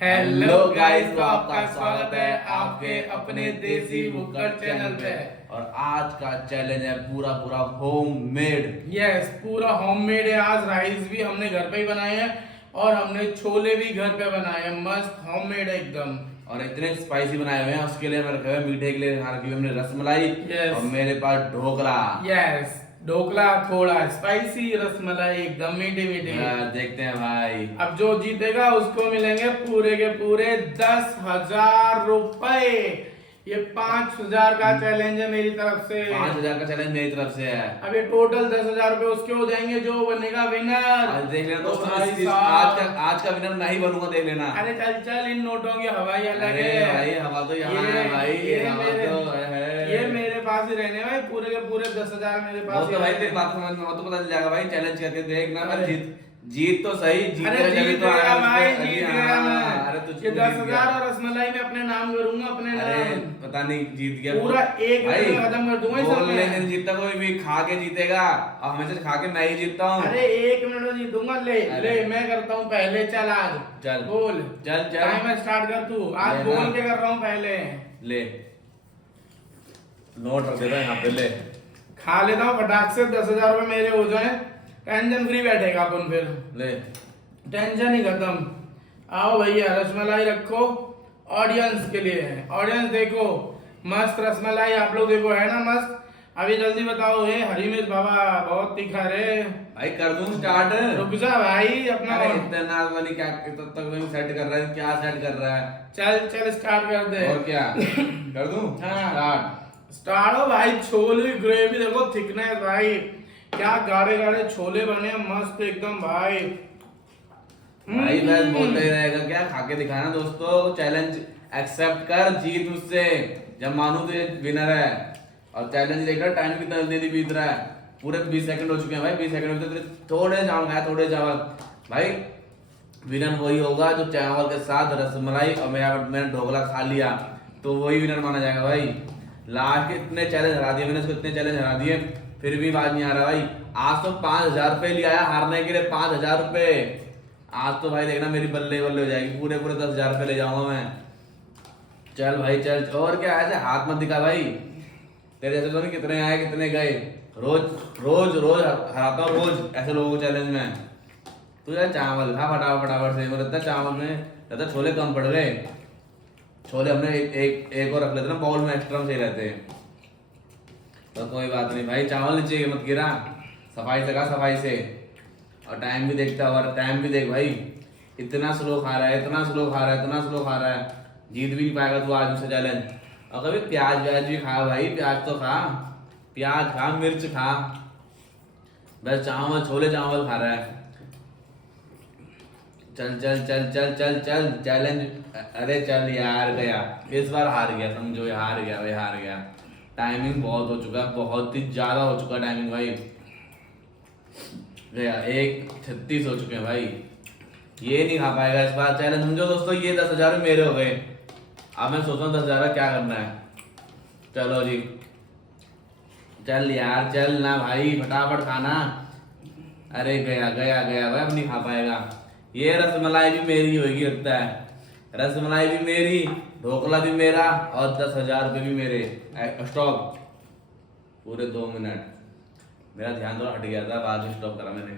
Hello guys, तो आपका स्वागत है आपके अपने देसी बुक्कड़ चैनल पे। और आज का चैलेंज है पूरा पूरा होममेड। यस, पूरा होममेड है। आज राइस भी हमने घर पे ही बनाए हैं और हमने छोले भी घर पे बनाए हैं। मस्त होममेड है एकदम। और इतने स्पाइसी बनाए हुए हैं। उसके लिए मैंने रखे हुए मीठे के लिए यहाँ रखी हुई हमने रसमलाई। Yes. और मेरे पास ढोकला। यस, ढोकला थोड़ा स्पाइसी, रसमलाई एकदम मीठी मीठी। देखते हैं भाई। अब जो जीतेगा उसको मिलेंगे पूरे के पूरे 10,000 रुपए। ये 5,000 का चैलेंज है मेरी तरफ से। 5,000 का चैलेंज मेरी तरफ से है। अब ये टोटल 10,000 रुपए उसके हो जाएंगे जो बनेगा विनर। आज देख लेना दोस्तों, भाई आज का विनर नहीं बनूंगा, देख लेना। अरे चल चल, इन नोटों की हवाई अलग अरे है भाई, हवा तो यहाँ है भाई। ये मेरे पास ही रहने भाई। पूरे के पूरे 10,000 मेरे पास। तो भाई तेरी बात समझ में तो पता चल जाएगा भाई। चैलेंज करके देखना। मैं जीत तो सही, जीत अरे गया जीत तो गया भाई, अरे जीत हाँ, गया मैं। अरे तुझको ये जीत 10,000 गया। और रसमलाई में अपने नाम करूंगा, अपने अरे नाम। पता नहीं जीत गया पूरा एक भाई। मिनट में खत्म कर दूंगा इस सब बोलने में। से नहीं जीतता कोई भी, खा के जीतेगा। और हमेशा खा के मैं ही जीतता हूँ। अरे 1 मिनट में जीतूंगा। ले ले, मैं करता हूँ पहले। चल आज चल बोल। चल चल टाइमर स्टार्ट कर तू। आज लेना। बोल के कर रहा हूँ पहले। ले नोट रख देता यहाँ पे। ले खा लेता हूँ फटाक से। 10,000 रुपए मेरे हो जाए, टेंशन फ्री बैठेगा अपन फिर। ले टेंशन ही खत्म। आओ भैया, रसमलाई रखो ऑडियंस के लिए। ऑडियंस देखो, मस्त रसमलाई। आप लोग देखो, है ना मस्त। अभी जल्दी बताओ। ये हरी मिर्च बाबा बहुत तीखा रे। भाई कर दूँ स्टार्ट। रुक जा भाई अपना। अरे इतना वाली क्या तब तक नहीं सेट कर रहा है। क्या सेट कर रहा है? चल चल स्टार्ट कर दे। और क्या कर दूँ? हाँ। स्टार्ट। स्टार्ट हो भाई। छोले ग्रेवी देखो, थिकनेस भाई। क्या गाढ़े गाढ़े छोले बने हैं, मस्त एकदम भाई। भाई बस बोलते ही रहेगा क्या? खा के दिखाना दोस्तों। चैलेंज एक्सेप्ट कर, जीत मुझसे। जब मानू तो ये विनर है। और चैलेंज देखकर टाइम कितना जल्दी बीत रहा है। पूरे 20 सेकंड हो चुके हैं भाई। 20 सेकंड में तो थोड़े चावल खाया, थोड़े चावल। भाई विनर वही होगा जो चावल के साथ रसमलाई और मैंने ढोकला खा लिया, तो वही विनर माना जाएगा भाई। लास्ट के इतने चैलेंज हरा दिए मैंने इसको, इतने चैलेंज हरा दिए, फिर भी बात नहीं आ रहा भाई। आज तो 5,000 रुपए लिया आया हारने के लिए। 5,000 रुपए आज तो भाई देखना मेरी बल्ले बल्ले हो जाएगी। पूरे पूरे 10,000 रुपए ले जाऊंगा मैं। चल भाई चल। और क्या, ऐसे हाथ मत दिखा भाई। तेरे जैसे तो नहीं कितने आए कितने गए। रोज रोज रोज हराता हूँ रोज ऐसे लोगों को चैलेंज में। तू यार चावल खा फटाफट फटाफट से। लगता है चावल में लगता छोले कम पड़ गए। छोले हमने एक और रख लेते ना बाउल में, एक्स्ट्रा सही रहते हैं। तो कोई बात नहीं भाई, चावल नीचे मत गिरा। सफाई से खा, सफाई से। और टाइम भी देखता हुआ, टाइम भी देख भाई। इतना स्लो खा रहा है, इतना स्लो खा रहा है, इतना स्लो खा रहा है। जीत भी नहीं पाएगा तू आज मुझसे चैलेंज। और कभी प्याज व्याज भी खा भाई। प्याज तो खा, प्याज खा, मिर्च खा। बस चावल, छोले चावल खा रहा है। चल चल चल चल चल चल चैलेंज। अरे चल यार, गया इस बार हार गया, समझो। ये हार गया भाई, हार गया। टाइमिंग बहुत हो चुका, बहुत ही ज्यादा हो चुका टाइमिंग भाई। गया 1:36 हो चुके हैं भाई। ये नहीं खा पाएगा इस बार चैलेंज, समझो दोस्तों। ये 10,000 मेरे हो गए। अब मैं सोच रहा हूँ 10,000 क्या करना है। चलो जी, चल यार चल ना भाई, फटाफट खाना। अरे गया गया गया भाई, अब नहीं खा पाएगा। ये रसमलाई भी मेरी होगी लगता है। रसमलाई भी मेरी, ढोकला भी मेरा, और 10,000 रुपये भी मेरे। स्टॉप। पूरे 2 मिनट। मेरा ध्यान थोड़ा हट गया था, बाद में स्टॉप करा मैंने।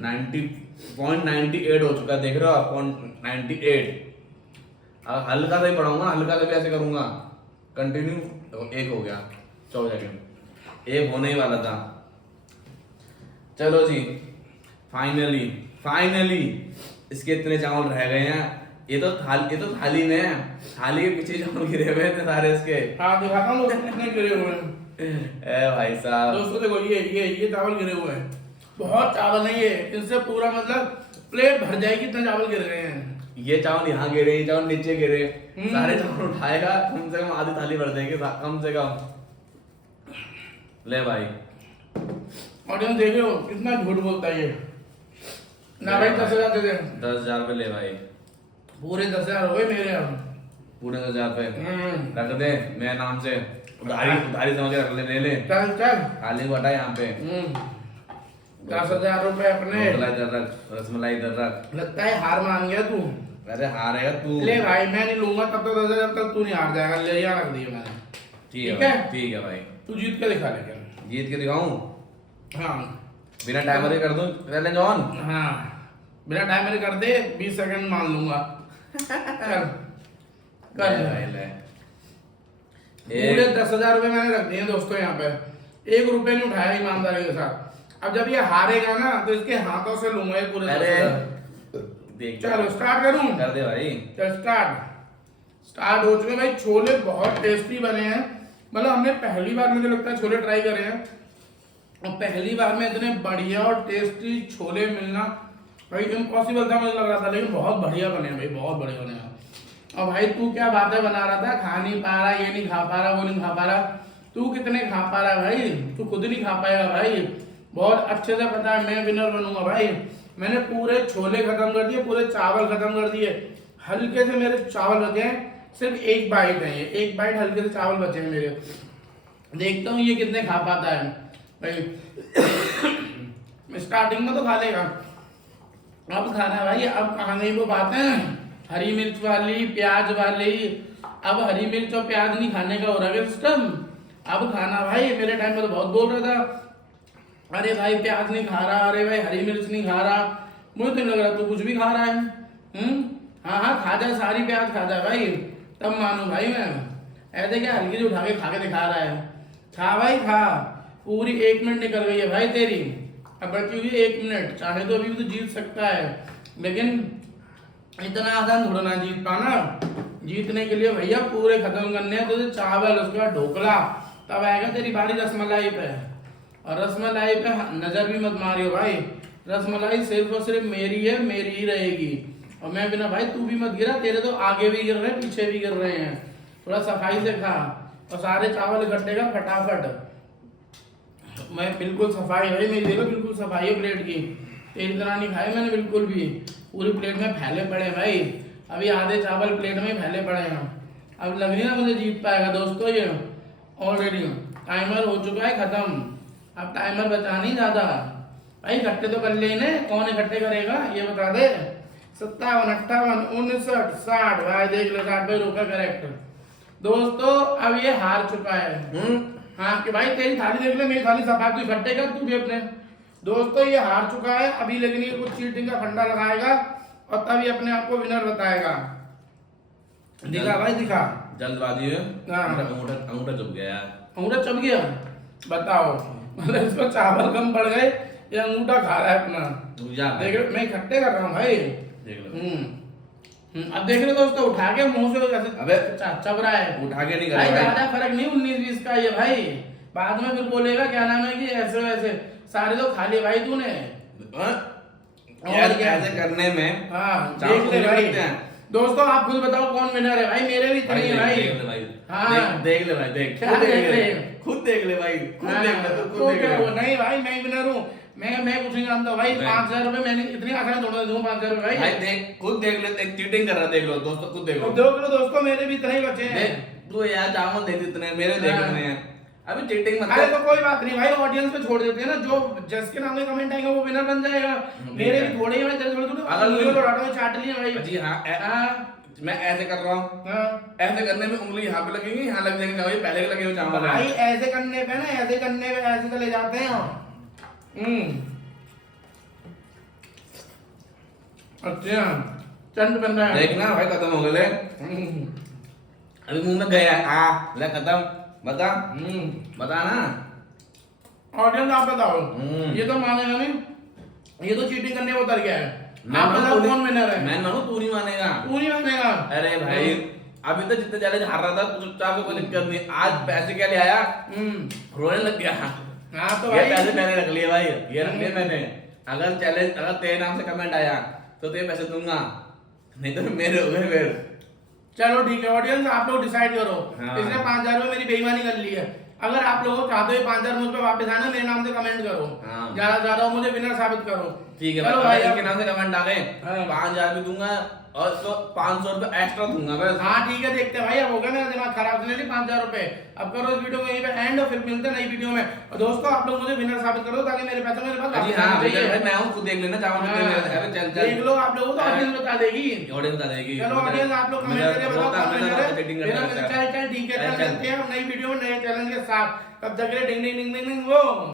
90.98 हो चुका, देख रहे हो आप? 0.98। अब हल्का सा ही पढ़ाऊंगा, हल्का सा भी ऐसे करूंगा कंटिन्यू। 1 हो गया, 14 सेकंड। 1 होने ही वाला था। चलो जी, फाइनली फाइनली इसके इतने चावल रह गए हैं। ये तो थाली में है। थाली के पीछे चावल गिरे हुए हैं सारे इसके। हाँ दिखाता हूँ दोस्तों कितने गिरे हुए हैं। ए भाई साहब, दोस्तों देखो, ये चावल गिरे हुए हैं। बहुत चावल है ये। इससे पूरा मतलब प्लेट भर जाएगी, इतने चावल गिर गए हैं। ये चावल यहाँ गिरे, ये चावल नीचे गिरे। सारे चावल उठाएगा, कम से कम आधी थाली भर देंगे कम से कम। ले भाई, ऑडियंस देख रहे हो कितना झूठ बोलता है ये। ना भाई 10,000 दे दे। 10,000 रुपये ले भाई। पूरे 10,000 हो गए मेरे अब। पूरे 10,000 रुपये रख दे मेरे नाम से। उधारी उधारी समझ के रख ले, ले ले। चल चल, खाली बटा यहाँ पे। 10,000 रुपए अपने। ढोकला इधर रख, रसमलाई इधर रख। लगता है हार मान गया तू। अरे हारेगा तू। ले भाई मैं नहीं लूंगा तब तक 10,000 जब तक तू नहीं हार जाएगा। ले यहाँ रख दिया मैंने। ठीक है ठीक है भाई। तू जीत के दिखा लेकिन। जीत के दिखाऊं? हाँ बिना टाइमर के कर दूं चैलेंज ऑन? हाँ बिना टाइमर कर दे 20 सेकंड मान लूंगा। चल कर ले ले। पूरे 10,000 रुपए मैंने रख दिए दोस्तों यहाँ पे। 1 रुपए नहीं उठाया ईमानदारी के साथ। अब जब ये हारेगा ना तो इसके हाथों से लूंगा ये पूरे 10,000। देख चलो स्टार्ट करूं? कर दे भाई। चल स्टार्ट हो चुके भाई। छोले बहुत टेस्टी बने हैं। मतलब हमने पहली बार मुझे लगता है छोले ट्राई करे हैं और पहली बार में इतने बढ़िया और टेस्टी छोले मिलना भाई इम्पॉसिबल था मुझे लग रहा था, लेकिन बहुत बढ़िया बने हैं भाई, बहुत बढ़िया बने हैं। और भाई तू क्या बातें बना रहा था, खा नहीं पा रहा, ये नहीं खा पा रहा, वो नहीं खा पा रहा। तू कितने खा पा रहा है भाई? तू खुद नहीं खा पाएगा भाई। बहुत अच्छे से पता है मैं विनर बनूंगा भाई। मैंने पूरे छोले खत्म कर दिए, पूरे चावल खत्म कर दिए। हल्के से मेरे चावल बचे हैं, सिर्फ 1 बाइट है ये, 1 बाइट हल्के से चावल बचे हैं मेरे। देखता हूँ ये कितने खा पाता है भाई। स्टार्टिंग में तो खा लेगा, अब खाना है भाई। अब कहाँ गई वो बातें हरी मिर्च वाली, प्याज वाली। अब हरी मिर्च और प्याज नहीं खाने का हो रहा है सिस्टम। अब खाना भाई। मेरे टाइम में तो बहुत बोल रहा था अरे भाई प्याज नहीं खा रहा, अरे भाई हरी मिर्च नहीं खा रहा। मुझे तो लग रहा तू कुछ भी खा रहा है। हाँ हाँ खा जा, सारी प्याज खा जा भाई, तब मानू भाई मैं। ऐसे क्या हल्की से उठा के खा के दिखा रहा है? खा भाई खा। पूरी 1 मिनट निकल गई है भाई तेरी, अब बची हुई 1 मिनट। चाहे तो अभी भी तो जीत सकता है, लेकिन इतना आसान थोड़ा ना जीत पाना। जीतने के लिए भैया पूरे खत्म करने हैं। तो चावल, उसके बाद ढोकला, तब आएगा तेरी बारी रसमलाई पे। और रसमलाई पे नजर भी मत मारियो भाई। रसमलाई सिर्फ और सिर्फ मेरी है, मेरी ही रहेगी। और मैं बिना भाई तू भी मत गिरा, तेरे तो आगे भी गिर रहे हैं, पीछे भी गिर रहे हैं। थोड़ा सफाई से खा और सारे चावल इकट्ठे का फटाफट। मैं बिल्कुल सफाई भाई मेरी, देखो बिल्कुल सफाई है प्लेट की। तेरी तरह नहीं खाए मैंने बिल्कुल भी। पूरी प्लेट में फैले पड़े भाई, अभी आधे चावल प्लेट में फैले पड़े हैं। अब लग रही है ना मुझे जीत पाएगा दोस्तों ये। ऑलरेडी टाइमर हो चुका है खत्म, अब टाइमर बचा नहीं ज्यादा भाई। इकट्ठे तो कर लेने, कौन इकट्ठे करेगा ये बता दे। 57, 58, 59, 60 भाई देख लो, 60 भाई रोका करेक्ट। दोस्तों अब ये हार चुका है। हाँ कि भाई तेरी थाली देख ले, मेरी थाली सफा, तू इकट्ठे कर तू भी अपने। दोस्तों ये हार चुका है अभी, लेकिन ये कुछ चीटिंग का फंडा लगाएगा और तब ये अपने आप को विनर बताएगा। दिखा भाई दिखा। जल्दबाजी है। हाँ। अंगूठा चुप गया यार। अंगूठा चुप गया? बताओ मतलब इसको चावल कम पड़ गए, ये अंगूठा खा रहा है अपना। देख रहे मैं इकट्ठे कर रहा हूँ भाई, देख लो। अब देख रहे दोस्तों, उठा के मुंह से कैसे अबे चब रहा है। उठा के नहीं कर भाई रहा ज्यादा फर्क नहीं 19-20 का ये भाई। बाद में फिर बोलेगा क्या नाम है कि ऐसे वैसे सारे तो खा लिए भाई तूने। यार ऐसे करने में हाँ देख ले भाई। दोस्तों आप खुद बताओ कौन विनर है भाई? मेरे भी इतने ही भाई। हाँ देख ले भाई, देख क्या देख ले? खुद देख ले भाई, खुद देख ले, तो खुद देख क्या ले। हुआ? नहीं भाई मैं विनर हूँ। मैं कुछ नहीं जानता भाई। 5,000 रुपए मैंने इतनी आसान थोड़ा दूं 5,000 रुपए भाई देख, खुद देख ले, देख चीटिंग कर रहा है, देख लो दोस्तों, खुद देख लो। देख लो दोस्तों मेरे भी इतने ही बचे हैं। देख तू यार चावल देख इतने, मेरे देख इतने हैं। अभी चीटिंग मत अरे कर। तो कोई बात नहीं भाई, ऑडियंस पे छोड़ देते हैं ना, जो जिसके नाम में कमेंट आएगा वो विनर बन जाएगा। मेरे भी थोड़े ही भाई, थोड़े अगर थोड़े तो डाटा में चाट लिए भाई। जी हाँ, मैं ऐसे कर रहा हूँ, ऐसे करने में उंगली यहाँ पे लगेगी, यहाँ लग जाएंगे भाई, पहले के लगे हुए चावल भाई हैं। ऐसे करने पे ना, ऐसे करने पे ऐसे चले जाते हैं। अच्छा चंद बन रहा है। देखना भाई खत्म हो गए। अभी मुंह में गया ले खत्म। बता बता ना। ऑडियंस आप बताओ, ये तो मानेगा नहीं, ये तो चीटिंग करने को उतर गया है। आप बताओ कौन विनर है? मैं मानू तू नहीं मानेगा। तू नहीं मानेगा? अरे भाई अभी तो जितने चैलेंज हार रहा था चुपचाप से, कोई दिक्कत नहीं। आज पैसे क्या ले आया, रोने लग गया। हाँ तो ये भाई पैसे मैंने रख लिए भाई, ये रख लिए मैंने। अगर चैलेंज, अगर तेरे नाम से कमेंट आया तो तेरे पैसे दूंगा, नहीं तो मेरे हो गए फिर। चलो ठीक है ऑडियंस, आप लोग डिसाइड करो। हाँ। इसने 5,000 रुपए मेरी बेईमानी कर ली है। अगर आप लोग चाहते हो 5,000 मुझ पे वापस आना, मेरे नाम से कमेंट करो। हाँ। ज्यादा से ज्यादा मुझे विनर साबित करो। ठीक है चलो भाई, भाई इसके नाम से कमेंट आ गए, हाँ। 5,000 भी दूंगा और 500 रुपए एक्स्ट्रा दूंगा बस। हाँ ठीक है, देखते हैं भाई। अब हो गया मेरा दिमाग खराब चले 5,000 रुपए। अब करो इस वीडियो को यहीं पे एंड, और फिर मिलते हैं नई वीडियो में। और दोस्तों आप लोग मुझे विनर साबित करो ताकि मेरे पैसे मेरे पास जी वापस हाँ आने भैया चाहिए। भाई, मैं हूँ, खुद देख लेना चावल हाँ, कितने मेरे हैं। चल देख लो आप लोगों को, तो ऑडियंस बता देगी। ऑडियंस बता देगी। चलो ऑडियंस आप लोग कमेंट करके बताओ कौन विनर है। चीटिंग फिर हम करता है। चल ठीक है, चल, चल चल। मिलते हैं अब नई वीडियो में नए चैलेंज के साथ। तब तक के लिए डिंग डिंग डिंग डिंग डिंग वो।